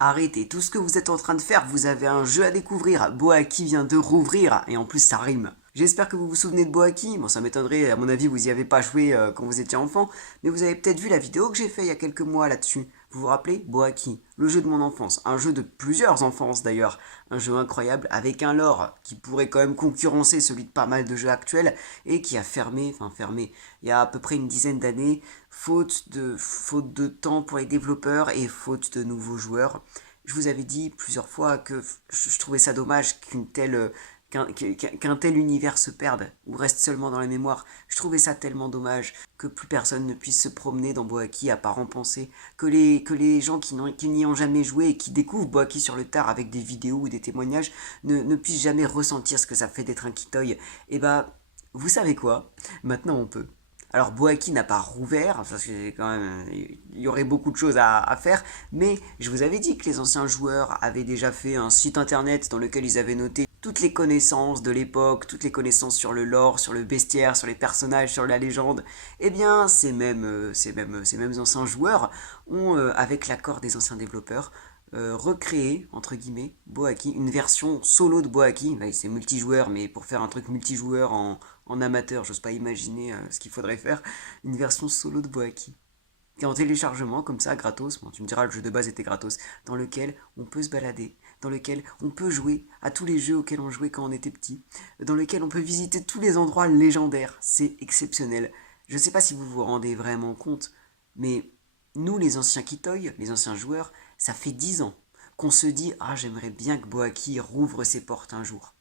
Arrêtez tout ce que vous êtes en train de faire, vous avez un jeu à découvrir. Boaki vient de rouvrir, et en plus ça rime. J'espère que vous vous souvenez de Boaki. Bon, ça m'étonnerait, à mon avis, vous y avez pas joué quand vous étiez enfant, mais vous avez peut-être vu la vidéo que j'ai fait il y a quelques mois là-dessus. Vous vous rappelez Boaki, le jeu de mon enfance, un jeu de plusieurs enfances d'ailleurs, un jeu incroyable avec un lore qui pourrait quand même concurrencer celui de pas mal de jeux actuels et qui a fermé il y a à peu près une dizaine d'années, faute de temps pour les développeurs et faute de nouveaux joueurs. Je vous avais dit plusieurs fois que je trouvais ça dommage qu'un tel univers se perde ou reste seulement dans la mémoire. Je trouvais ça tellement dommage que plus personne ne puisse se promener dans Boaki à part en penser, que les gens qui n'y ont jamais joué et qui découvrent Boaki sur le tard avec des vidéos ou des témoignages ne puissent jamais ressentir ce que ça fait d'être un Kitoy. Et bah, vous savez quoi? Maintenant on peut. Alors Boaki n'a pas rouvert, parce que quand même, il y aurait beaucoup de choses à faire, mais je vous avais dit que les anciens joueurs avaient déjà fait un site internet dans lequel ils avaient noté toutes les connaissances de l'époque, toutes les connaissances sur le lore, sur le bestiaire, sur les personnages, sur la légende. Eh bien, ces mêmes anciens joueurs ont, avec l'accord des anciens développeurs, recréé, entre guillemets, Boaki, une version solo de Boaki. Là, c'est multijoueur, mais pour faire un truc multijoueur en amateur, j'ose pas imaginer ce qu'il faudrait faire. Une version solo de Boaki qui est en téléchargement comme ça, gratos. Bon, tu me diras, le jeu de base était gratos, dans lequel on peut se balader, dans lequel on peut jouer à tous les jeux auxquels on jouait quand on était petit, dans lequel on peut visiter tous les endroits légendaires. C'est exceptionnel. Je ne sais pas si vous vous rendez vraiment compte, mais nous, les anciens Kitoy, les anciens joueurs, ça fait 10 ans qu'on se dit « Ah, j'aimerais bien que Boaki rouvre ses portes un jour ».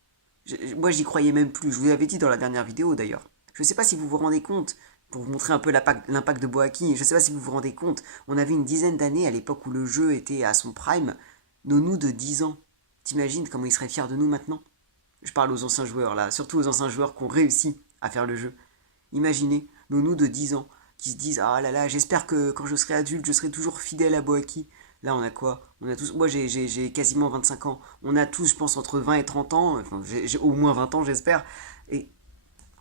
Moi, j'y croyais même plus. Je vous l'avais dit dans la dernière vidéo, d'ailleurs. Je ne sais pas si vous vous rendez compte, pour vous montrer un peu l'impact de Boaki, je ne sais pas si vous vous rendez compte, on avait une dizaine d'années à l'époque où le jeu était à son prime, nos nous de 10 ans. T'imagines comment ils seraient fiers de nous maintenant? Je parle aux anciens joueurs là, surtout aux anciens joueurs qui ont réussi à faire le jeu. Imaginez, nos nous de 10 ans, qui se disent ah là là, j'espère que quand je serai adulte, je serai toujours fidèle à Boaki. Là, on a quoi? On a tous. Moi, j'ai quasiment 25 ans. On a tous, je pense, entre 20 et 30 ans. Enfin, j'ai au moins 20 ans, j'espère. Et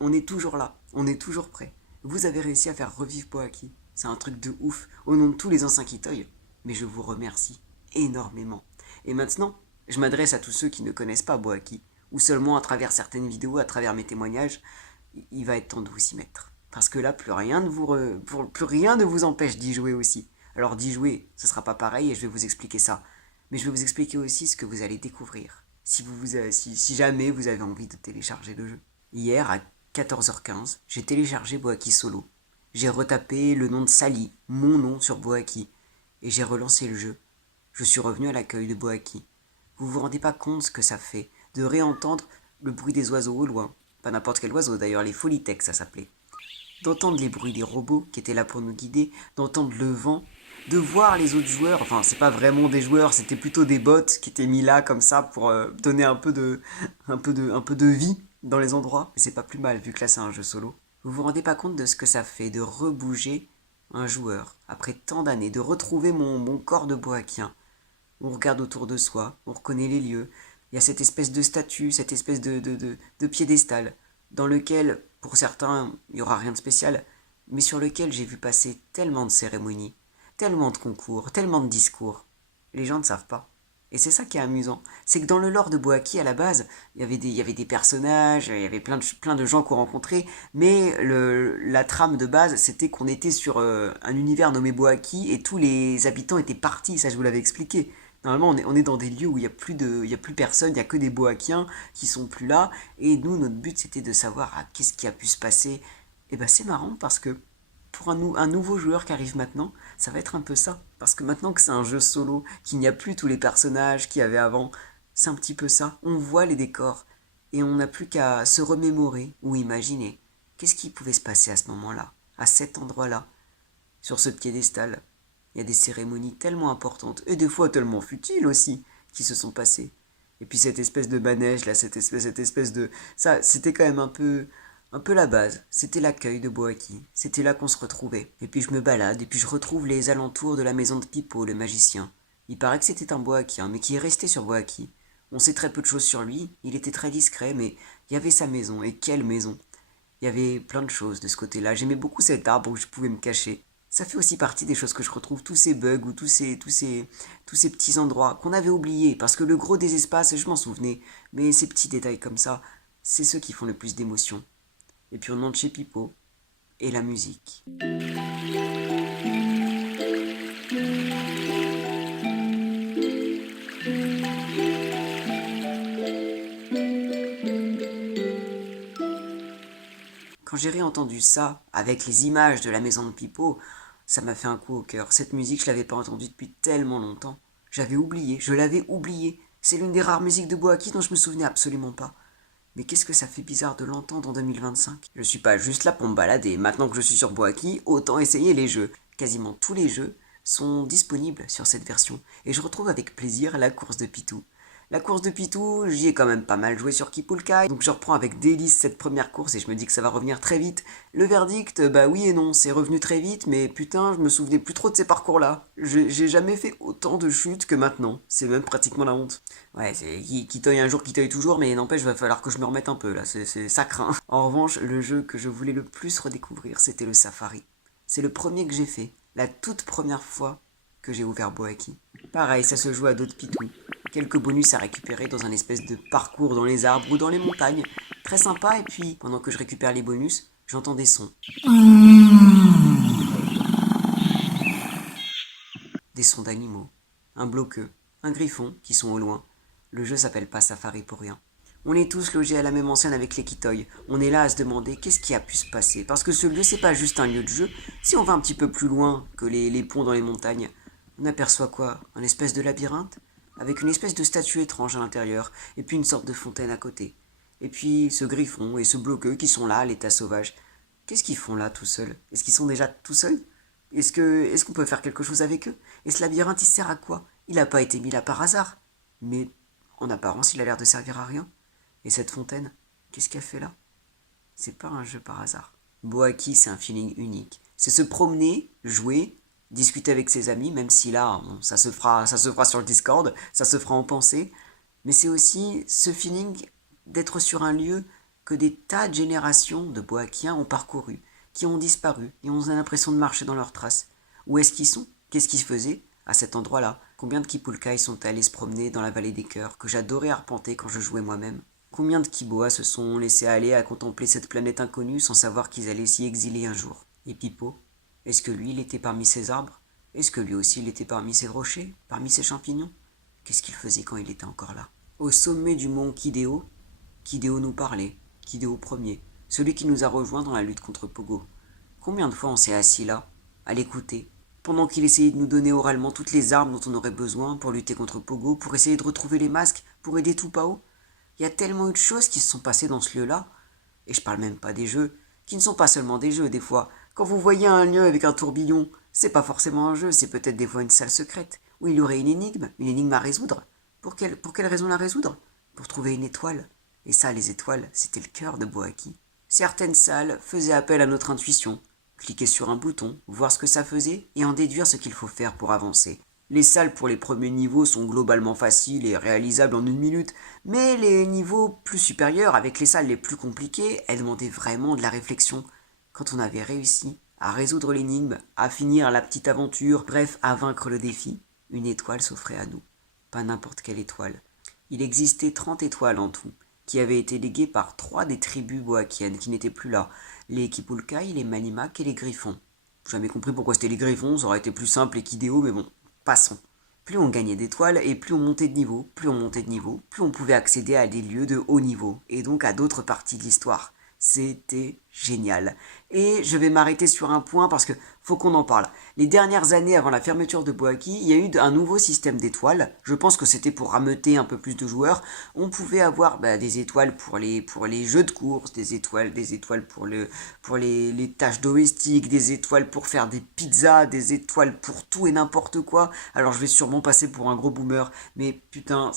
on est toujours là. On est toujours prêt. Vous avez réussi à faire revivre Boaki. C'est un truc de ouf. Au nom de tous les anciens Kitoy. Mais je vous remercie énormément. Et maintenant, je m'adresse à tous ceux qui ne connaissent pas Boaki, ou seulement à travers certaines vidéos, à travers mes témoignages. Il va être temps de vous y mettre. Parce que là, plus rien ne vous empêche d'y jouer aussi. Alors d'y jouer, ce sera pas pareil et je vais vous expliquer ça. Mais je vais vous expliquer aussi ce que vous allez découvrir. Si jamais vous avez envie de télécharger le jeu. Hier, à 14h15, j'ai téléchargé Boaki Solo. J'ai retapé le nom de Sally, mon nom sur Boaki. Et j'ai relancé le jeu. Je suis revenu à l'accueil de Boaki. Vous vous rendez pas compte ce que ça fait de réentendre le bruit des oiseaux au loin. Pas n'importe quel oiseau d'ailleurs, les Folitech ça s'appelait. D'entendre les bruits des robots qui étaient là pour nous guider, d'entendre le vent, de voir les autres joueurs, enfin c'est pas vraiment des joueurs, c'était plutôt des bots qui étaient mis là comme ça pour donner un peu de vie dans les endroits. Mais c'est pas plus mal vu que là c'est un jeu solo. Vous vous rendez pas compte de ce que ça fait de rebouger un joueur après tant d'années, de retrouver mon corps de boakien. On regarde autour de soi, on reconnaît les lieux. Il y a cette espèce de statue, cette espèce de piédestal, dans lequel, pour certains, il n'y aura rien de spécial, mais sur lequel j'ai vu passer tellement de cérémonies, tellement de concours, tellement de discours. Les gens ne savent pas. Et c'est ça qui est amusant. C'est que dans le lore de Boaki, à la base, il y avait des personnages, il y avait plein de gens qu'on rencontrait, mais la trame de base, c'était qu'on était sur un univers nommé Boaki et tous les habitants étaient partis, ça je vous l'avais expliqué. Normalement, on est dans des lieux où il y a plus personne, il n'y a que des Boakiens qui sont plus là, et nous, notre but, c'était de savoir qu'est-ce qui a pu se passer. Et ben c'est marrant parce que pour un nouveau joueur qui arrive maintenant, ça va être un peu ça. Parce que maintenant que c'est un jeu solo, qu'il n'y a plus tous les personnages qu'il y avait avant, c'est un petit peu ça. On voit les décors et on n'a plus qu'à se remémorer ou imaginer qu'est-ce qui pouvait se passer à ce moment-là, à cet endroit-là, sur ce piédestal. Il y a des cérémonies tellement importantes et des fois tellement futiles aussi qui se sont passées. Et puis cette espèce de manège là, cette espèce de... Ça, c'était quand même un peu la base, c'était l'accueil de Boaki, c'était là qu'on se retrouvait. Et puis je me balade, et puis je retrouve les alentours de la maison de Pipo, le magicien. Il paraît que c'était un Boakien, mais qui est resté sur Boaki. On sait très peu de choses sur lui, il était très discret, mais il y avait sa maison, et quelle maison! Il y avait plein de choses de ce côté-là, j'aimais beaucoup cet arbre où je pouvais me cacher. Ça fait aussi partie des choses que je retrouve, tous ces bugs ou tous ces petits endroits qu'on avait oubliés, parce que le gros des espaces, je m'en souvenais, mais ces petits détails comme ça, c'est ceux qui font le plus d'émotion. Et puis on monte chez Pipo, et la musique. Quand j'ai réentendu ça, avec les images de la maison de Pipo, ça m'a fait un coup au cœur. Cette musique, je l'avais pas entendue depuis tellement longtemps. Je l'avais oubliée. C'est l'une des rares musiques de Boaki dont je me souvenais absolument pas. Mais qu'est-ce que ça fait bizarre de l'entendre en 2025. Je suis pas juste là pour me balader. Maintenant que je suis sur Boaki, autant essayer les jeux. Quasiment tous les jeux sont disponibles sur cette version. Et je retrouve avec plaisir la course de Pitou. La course de Pitou, j'y ai quand même pas mal joué sur Kipulkai, donc je reprends avec délice cette première course et je me dis que ça va revenir très vite. Le verdict, bah oui et non, c'est revenu très vite, mais putain, je me souvenais plus trop de ces parcours-là. J'ai jamais fait autant de chutes que maintenant, c'est même pratiquement la honte. Ouais, c'est qui toille un jour, qui toille toujours, mais n'empêche, va falloir que je me remette un peu là, ça craint. En revanche, le jeu que je voulais le plus redécouvrir, c'était le Safari. C'est le premier que j'ai fait, la toute première fois que j'ai ouvert Boaki. Pareil, ça se joue à d'autres pitous. Quelques bonus à récupérer dans un espèce de parcours dans les arbres ou dans les montagnes. Très sympa, et puis, pendant que je récupère les bonus, j'entends des sons. Des sons d'animaux. Un bloqueux, un griffon, qui sont au loin. Le jeu s'appelle pas Safari pour rien. On est tous logés à la même enseigne avec les Kitoy. On est là à se demander qu'est-ce qui a pu se passer. Parce que ce lieu, c'est pas juste un lieu de jeu. Si on va un petit peu plus loin que les ponts dans les montagnes, on aperçoit quoi? Un espèce de labyrinthe? Avec une espèce de statue étrange à l'intérieur, et puis une sorte de fontaine à côté. Et puis ce griffon et ce bloqueux qui sont là à l'état sauvage. Qu'est-ce qu'ils font là tout seuls? Est-ce qu'ils sont déjà tout seuls? Est-ce qu'on peut faire quelque chose avec eux? Et ce labyrinthe, il sert à quoi? Il n'a pas été mis là par hasard. Mais en apparence, il a l'air de servir à rien. Et cette fontaine, qu'est-ce qu'elle fait là? C'est pas un jeu par hasard. Boaki, c'est un feeling unique. C'est se promener, jouer, discuter avec ses amis, même si là, bon, ça se fera sur le Discord, ça se fera en pensée. Mais c'est aussi ce feeling d'être sur un lieu que des tas de générations de Boakiens ont parcouru, qui ont disparu, et on a l'impression de marcher dans leurs traces. Où est-ce qu'ils sont? Qu'est-ce qu'ils faisaient à cet endroit-là? Combien de Kipulkai sont allés se promener dans la vallée des cœurs, que j'adorais arpenter quand je jouais moi-même? Combien de Kiboas se sont laissés aller à contempler cette planète inconnue sans savoir qu'ils allaient s'y exiler un jour? Et Pipo? Est-ce que lui, il était parmi ces arbres? Est-ce que lui aussi, il était parmi ces rochers? Parmi ces champignons? Qu'est-ce qu'il faisait quand il était encore là? Au sommet du mont Kideo, Kideo nous parlait, Kideo premier, celui qui nous a rejoints dans la lutte contre Pogo. Combien de fois on s'est assis là, à l'écouter, pendant qu'il essayait de nous donner oralement toutes les armes dont on aurait besoin pour lutter contre Pogo, pour essayer de retrouver les masques, pour aider Tupao? Il y a tellement eu de choses qui se sont passées dans ce lieu-là. Et je parle même pas des jeux, qui ne sont pas seulement des jeux des fois. Quand vous voyez un lieu avec un tourbillon, c'est pas forcément un jeu, c'est peut-être des fois une salle secrète, où il y aurait une énigme à résoudre. Pour quelle raison la résoudre? Pour trouver une étoile. Et ça, les étoiles, c'était le cœur de Boaki. Certaines salles faisaient appel à notre intuition. Cliquer sur un bouton, voir ce que ça faisait, et en déduire ce qu'il faut faire pour avancer. Les salles pour les premiers niveaux sont globalement faciles et réalisables en 1 minute, mais les niveaux plus supérieurs, avec les salles les plus compliquées, elles demandaient vraiment de la réflexion. Quand on avait réussi à résoudre l'énigme, à finir la petite aventure, bref, à vaincre le défi, une étoile s'offrait à nous. Pas n'importe quelle étoile. Il existait 30 étoiles en tout, qui avaient été léguées par 3 des tribus boakiennes qui n'étaient plus là, les Kipulkai, les Manimak et les Griffons. J'ai jamais compris pourquoi c'était les Griffons, ça aurait été plus simple et qu'idéaux, mais bon. Passons. Plus on gagnait d'étoiles et plus on montait de niveau, plus on pouvait accéder à des lieux de haut niveau, et donc à d'autres parties de l'histoire. C'était génial. Et je vais m'arrêter sur un point parce que faut qu'on en parle. Les dernières années avant la fermeture de Boaki, il y a eu un nouveau système d'étoiles. Je pense que c'était pour rameuter un peu plus de joueurs. On pouvait avoir des étoiles pour les jeux de course, des étoiles pour les tâches domestiques, des étoiles pour faire des pizzas, des étoiles pour tout et n'importe quoi. Alors je vais sûrement passer pour un gros boomer, mais putain,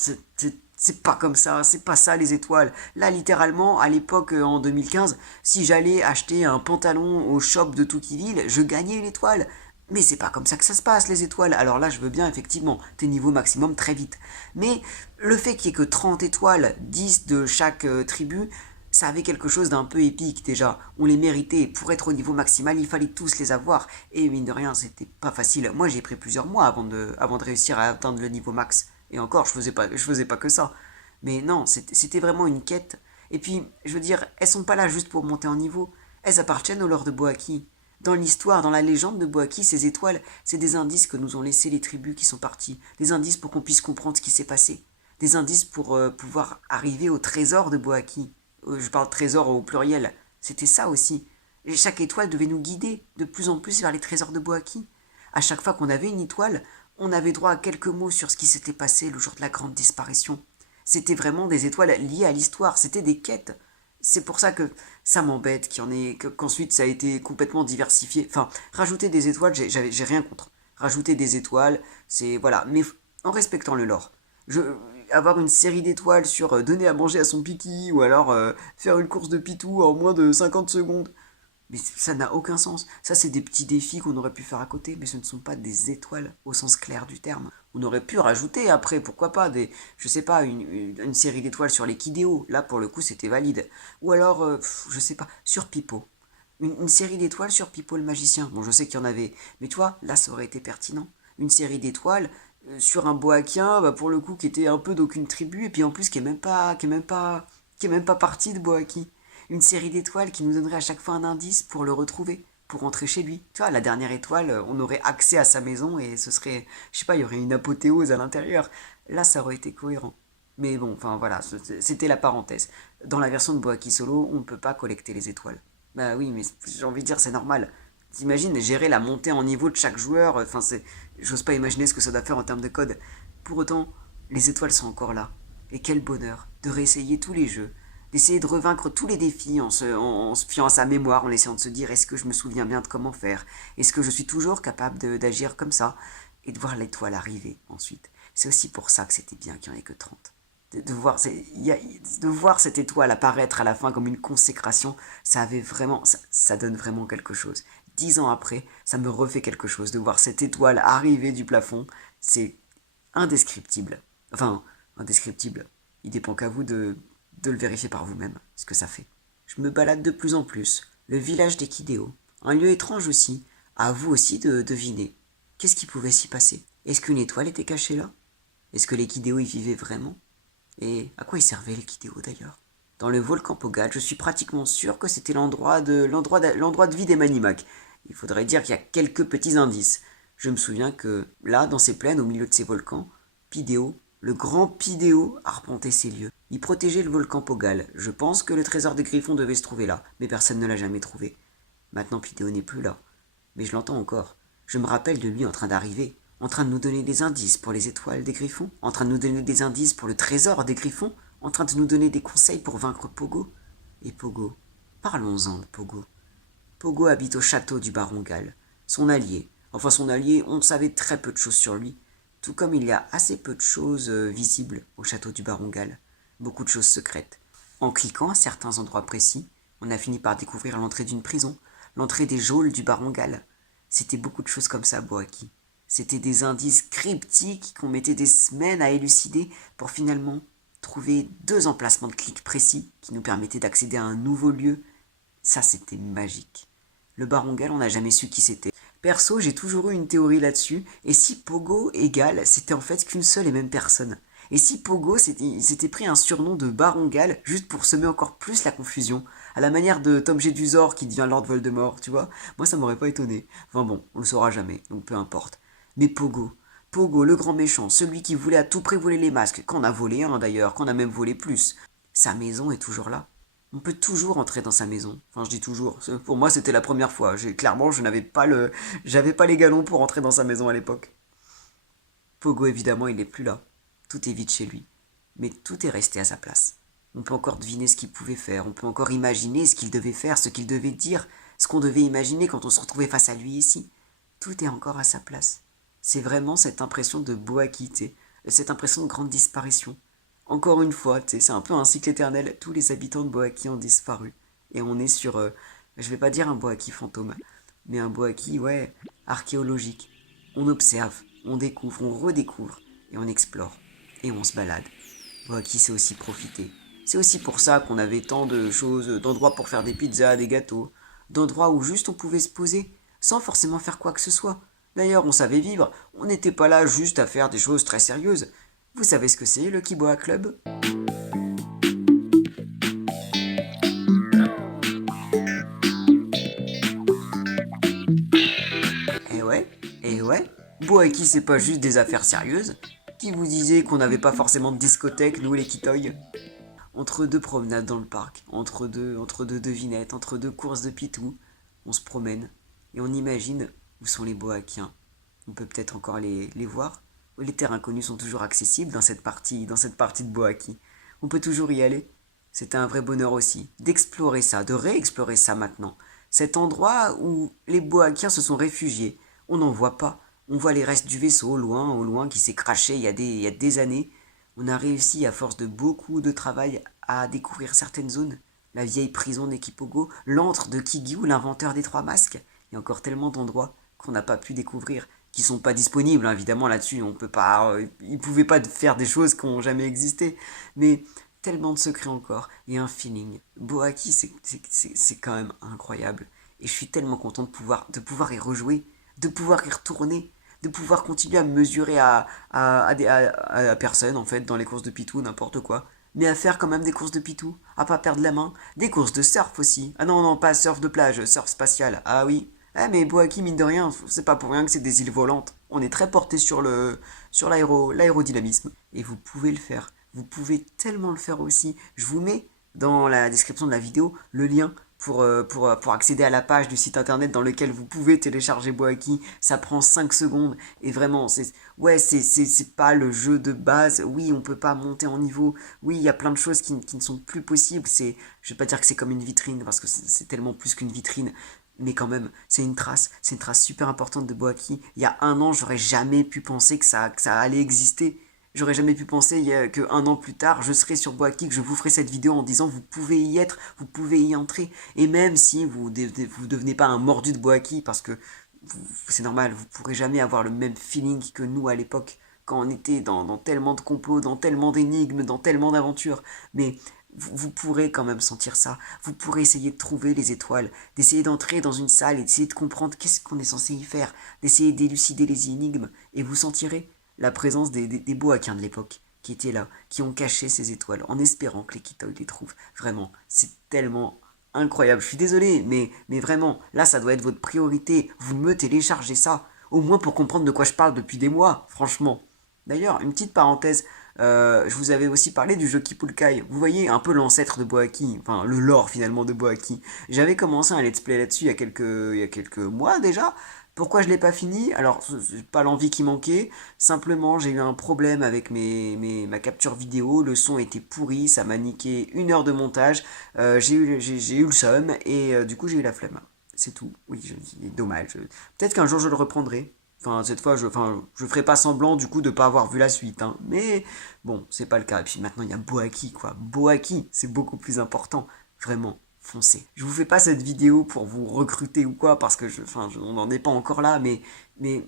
c'est pas comme ça, c'est pas ça les étoiles. Là, littéralement, à l'époque, en 2015, si j'allais acheter un pantalon au shop de Toukiville, je gagnais une étoile. Mais c'est pas comme ça que ça se passe, les étoiles. Alors là, je veux bien, effectivement, tes niveaux maximum très vite. Mais le fait qu'il y ait que 30 étoiles, 10 de chaque tribu, Ça avait quelque chose d'un peu épique déjà. On les méritait. Pour être au niveau maximal, il fallait tous les avoir. Et mine de rien, c'était pas facile. Moi, j'ai pris plusieurs mois avant de réussir à atteindre le niveau max. Et encore, je faisais pas que ça. Mais non, c'était vraiment une quête. Et puis, je veux dire, elles sont pas là juste pour monter en niveau. Elles appartiennent au lord de Boaki. Dans l'histoire, dans la légende de Boaki, ces étoiles, c'est des indices que nous ont laissés les tribus qui sont parties. Des indices pour qu'on puisse comprendre ce qui s'est passé. Des indices pour pouvoir arriver au trésor de Boaki. Je parle trésor au pluriel. C'était ça aussi. Et chaque étoile devait nous guider de plus en plus vers les trésors de Boaki. À chaque fois qu'on avait une étoile, on avait droit à quelques mots sur ce qui s'était passé le jour de la grande disparition. C'était vraiment des étoiles liées à l'histoire, c'était des quêtes. C'est pour ça que ça m'embête qu'ensuite ça a été complètement diversifié. Enfin, rajouter des étoiles, j'ai rien contre. Rajouter des étoiles, c'est voilà, mais en respectant le lore. Je, avoir une série d'étoiles sur donner à manger à son piki ou alors faire une course de pitou en moins de 50 secondes. Mais ça n'a aucun sens. Ça, c'est des petits défis qu'on aurait pu faire à côté, mais ce ne sont pas des étoiles au sens clair du terme. On aurait pu rajouter après, pourquoi pas, je sais pas, une série d'étoiles sur les Kidéo. Là, pour le coup, c'était valide. Ou alors, je sais pas, sur Pipo. Une série d'étoiles sur Pipo le magicien. Bon, je sais qu'il y en avait, mais tu vois, là, ça aurait été pertinent. Une série d'étoiles sur un Boakien, bah, pour le coup, qui était un peu d'aucune tribu, et puis en plus, qui est même pas parti de Boaki. Une série d'étoiles qui nous donnerait à chaque fois un indice pour le retrouver, pour rentrer chez lui. Tu vois, la dernière étoile, on aurait accès à sa maison et ce serait, je sais pas, il y aurait une apothéose à l'intérieur. Là, ça aurait été cohérent. Mais bon, enfin voilà, c'était la parenthèse. Dans la version de Boaki Solo, on ne peut pas collecter les étoiles. Bah oui, mais j'ai envie de dire, c'est normal. T'imagines gérer la montée en niveau de chaque joueur, enfin c'est... J'ose pas imaginer ce que ça doit faire en termes de code. Pour autant, les étoiles sont encore là. Et quel bonheur de réessayer tous les jeux, d'essayer de revaincre tous les défis en se fiant à sa mémoire, en essayant de se dire est-ce que je me souviens bien de comment faire, est-ce que je suis toujours capable d'agir comme ça, et de voir l'étoile arriver ensuite. C'est aussi pour ça que c'était bien qu'il n'y en ait que 30. De voir cette étoile apparaître à la fin comme une consécration, ça donne vraiment quelque chose. 10 ans après, ça me refait quelque chose. De voir cette étoile arriver du plafond, c'est indescriptible. Enfin, indescriptible. Il dépend qu'à vous de le vérifier par vous-même, ce que ça fait. Je me balade de plus en plus. Le village des Kidéo. Un lieu étrange aussi. À vous aussi de deviner. Qu'est-ce qui pouvait s'y passer? Est-ce qu'une étoile était cachée là? Est-ce que les Kidéo y vivaient vraiment? Et à quoi ils servaient les Kidéo d'ailleurs? Dans le volcan Pogad, je suis pratiquement sûr que c'était l'endroit de vie des Manimak. Il faudrait dire qu'il y a quelques petits indices. Je me souviens que là, dans ces plaines, au milieu de ces volcans, Pidéo, le grand Pidéo, arpentait ces lieux. Il protégeait le volcan Pogal. Je pense que le trésor des Griffons devait se trouver là, mais personne ne l'a jamais trouvé. Maintenant, Pidéo n'est plus là. Mais je l'entends encore. Je me rappelle de lui en train d'arriver, en train de nous donner des indices pour les étoiles des Griffons, en train de nous donner des indices pour le trésor des Griffons, en train de nous donner des conseils pour vaincre Pogo. Et Pogo, parlons-en de Pogo. Pogo habite au château du baron Gall. Son allié, on savait très peu de choses sur lui, tout comme il y a assez peu de choses visibles au château du baron Gall. Beaucoup de choses secrètes. En cliquant à certains endroits précis, on a fini par découvrir l'entrée d'une prison, l'entrée des geôles du baron Gall. C'était beaucoup de choses comme ça, Boaki. C'était des indices cryptiques qu'on mettait des semaines à élucider pour finalement trouver 2 emplacements de clics précis qui nous permettaient d'accéder à un nouveau lieu. Ça, c'était magique. Le baron Gall, on n'a jamais su qui c'était. Perso, j'ai toujours eu une théorie là-dessus, et si Pogo et Gall, c'était en fait qu'une seule et même personne. Et si Pogo s'était pris un surnom de Baron Gall juste pour semer encore plus la confusion, à la manière de Tom Jedusor qui devient Lord Voldemort, tu vois, moi ça m'aurait pas étonné. Enfin bon, on le saura jamais, donc peu importe. Mais Pogo, le grand méchant, celui qui voulait à tout prix voler les masques, qu'on a volé un d'ailleurs, qu'on a même volé plus, sa maison est toujours là. On peut toujours entrer dans sa maison. Enfin, je dis toujours. Pour moi, c'était la première fois. Clairement, j'avais pas les galons pour entrer dans sa maison à l'époque. Pogo, évidemment, il n'est plus là. Tout est vide chez lui. Mais tout est resté à sa place. On peut encore deviner ce qu'il pouvait faire. On peut encore imaginer ce qu'il devait faire, ce qu'il devait dire, ce qu'on devait imaginer quand on se retrouvait face à lui ici. Tout est encore à sa place. C'est vraiment cette impression de Boaki, cette impression de grande disparition. Encore une fois, c'est un peu un cycle éternel. Tous les habitants de Boaki ont disparu. Et on est sur, je vais pas dire un Boaki fantôme, mais un Boaki, ouais, archéologique. On observe, on découvre, on redécouvre, et on explore, et on se balade. Boaki, c'est aussi profiter. C'est aussi pour ça qu'on avait tant de choses, d'endroits pour faire des pizzas, des gâteaux, d'endroits où juste on pouvait se poser, sans forcément faire quoi que ce soit. D'ailleurs, on savait vivre, on n'était pas là juste à faire des choses très sérieuses. Vous savez ce que c'est, le Kiboa Club? Eh ouais, eh ouais, Boaki c'est pas juste des affaires sérieuses. Qui vous disait qu'on n'avait pas forcément de discothèque, nous les Kitoy? Entre deux promenades dans le parc, entre deux devinettes, entre deux courses de pitou, on se promène et on imagine où sont les Boakiens. On peut peut-être encore les voir. Les terres inconnues sont toujours accessibles dans cette partie de Boaki. On peut toujours y aller. C'est un vrai bonheur aussi d'explorer ça, de réexplorer ça maintenant. Cet endroit où les Boakiens se sont réfugiés. On n'en voit pas. On voit les restes du vaisseau au loin, qui s'est craché il y a des années. On a réussi, à force de beaucoup de travail, à découvrir certaines zones. La vieille prison d'Ekipogo, l'antre de Kigyu, l'inventeur des trois masques. Il y a encore tellement d'endroits qu'on n'a pas pu découvrir, qui sont pas disponibles, hein, évidemment là-dessus. On peut pas, ils pouvaient pas faire des choses qui n'ont jamais existé. Mais tellement de secrets encore et un feeling. Boaki, c'est quand même incroyable. Et je suis tellement content de pouvoir y rejouer, de pouvoir y retourner, de pouvoir continuer à me mesurer à personne, en fait, dans les courses de Pitou, n'importe quoi. Mais à faire quand même des courses de Pitou, à pas perdre la main. Des courses de surf aussi. Ah non, non, pas surf de plage, surf spatial. Ah oui. Ah mais Boaki, mine de rien, c'est pas pour rien que c'est des îles volantes. On est très porté sur l'aérodynamisme. Et vous pouvez le faire. Vous pouvez tellement le faire aussi. Je vous mets dans la description de la vidéo le lien pour accéder à la page du site internet dans lequel vous pouvez télécharger Boaki. Ça prend 5 secondes et vraiment, c'est pas le jeu de base. Oui, on peut pas monter en niveau. Oui, il y a plein de choses qui ne sont plus possibles. Je vais pas dire que c'est comme une vitrine parce que c'est tellement plus qu'une vitrine. Mais quand même, c'est une trace super importante de Boaki. Il y a un an, j'aurais jamais pu penser que ça allait exister. J'aurais jamais pu penser qu'un an plus tard, je serais sur Boaki, que je vous ferai cette vidéo en disant vous pouvez y être, vous pouvez y entrer. Et même si vous ne devenez pas un mordu de Boaki, parce que c'est normal, vous pourrez jamais avoir le même feeling que nous à l'époque, quand on était dans tellement de complots, dans tellement d'énigmes, dans tellement d'aventures. Mais vous pourrez quand même sentir ça. Vous pourrez essayer de trouver les étoiles, d'essayer d'entrer dans une salle et d'essayer de comprendre qu'est-ce qu'on est censé y faire, d'essayer d'élucider les énigmes, et vous sentirez la présence des Boakiens de l'époque, qui étaient là, qui ont caché ces étoiles, en espérant que les Kitoy les trouvent. Vraiment, c'est tellement incroyable. Je suis désolé, mais vraiment, là, ça doit être votre priorité. Vous me téléchargez ça, au moins pour comprendre de quoi je parle depuis des mois, franchement. D'ailleurs, une petite parenthèse, je vous avais aussi parlé du jeu Kipulkai. Vous voyez, un peu l'ancêtre de Boaki, enfin le lore finalement de Boaki. J'avais commencé un let's play là-dessus il y a quelques mois déjà. Pourquoi je l'ai pas fini? Alors, c'est pas l'envie qui manquait, simplement j'ai eu un problème avec ma capture vidéo, le son était pourri, ça m'a niqué 1 heure de montage, j'ai eu le seum et du coup j'ai eu la flemme. C'est tout, oui, dommage. Peut-être qu'un jour je le reprendrai. Enfin, cette fois, je ferai pas semblant du coup de pas avoir vu la suite, hein. Mais bon, c'est pas le cas. Et puis maintenant, il y a Boaki, quoi. Boaki, c'est beaucoup plus important. Vraiment, foncez. Je vous fais pas cette vidéo pour vous recruter ou quoi, parce que on n'en est pas encore là, mais, mais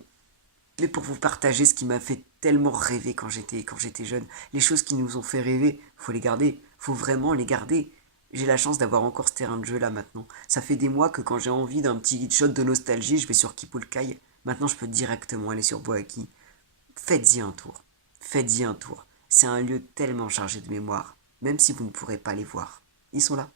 pour vous partager ce qui m'a fait tellement rêver quand j'étais jeune. Les choses qui nous ont fait rêver, faut les garder. Faut vraiment les garder. J'ai la chance d'avoir encore ce terrain de jeu là maintenant. Ça fait des mois que quand j'ai envie d'un petit shot de nostalgie, je vais sur Kipulkai. Maintenant, je peux directement aller sur Boaki. Faites-y un tour. Faites-y un tour. C'est un lieu tellement chargé de mémoire, même si vous ne pourrez pas les voir. Ils sont là.